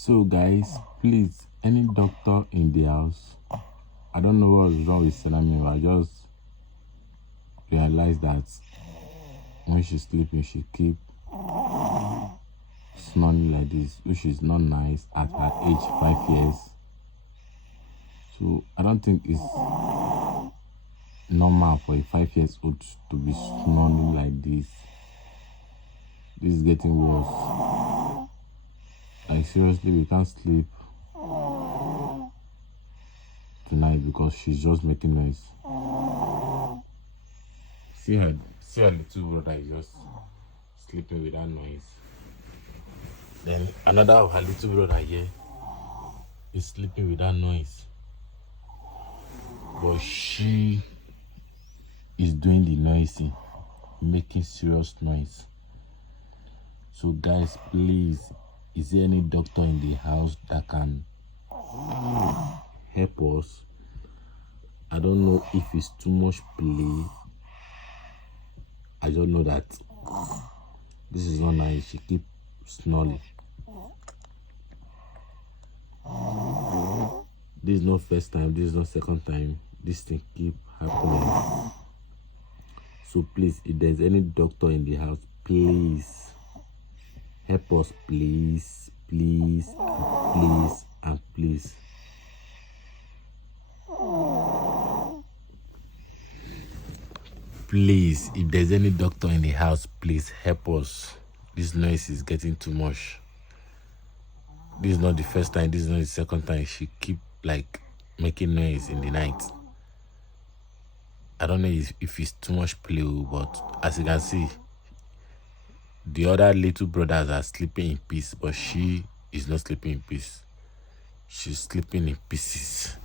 So guys, please, any doctor in the house, I don't know what's wrong with Senami. I just realized that when she's sleeping she keep snoring like this, which is not nice at her age 5 years. So I don't think it's normal for a 5 years old to be snoring like this. This is getting worse. Like seriously, we can't sleep tonight because she's just making noise. See her little brother is just sleeping without noise. Then another of her little brother here is sleeping without noise. But she is doing the noisy, making serious noise. So guys, please, is there any doctor in the house that can help us? I don't know if it's too much play. I don't know that this is not nice. She keep snoring. This is not first time, this is not second time. This thing keep happening. So please, if there's any doctor in the house, please help us, please, please, and please, and please. Please, if there's any doctor in the house, please help us. This noise is getting too much. This is not the first time, this is not the second time. She keep like making noise in the night. I don't know if it's too much play, but as you can see, the other little brothers are sleeping in peace, but she is not sleeping in peace. She's sleeping in pieces.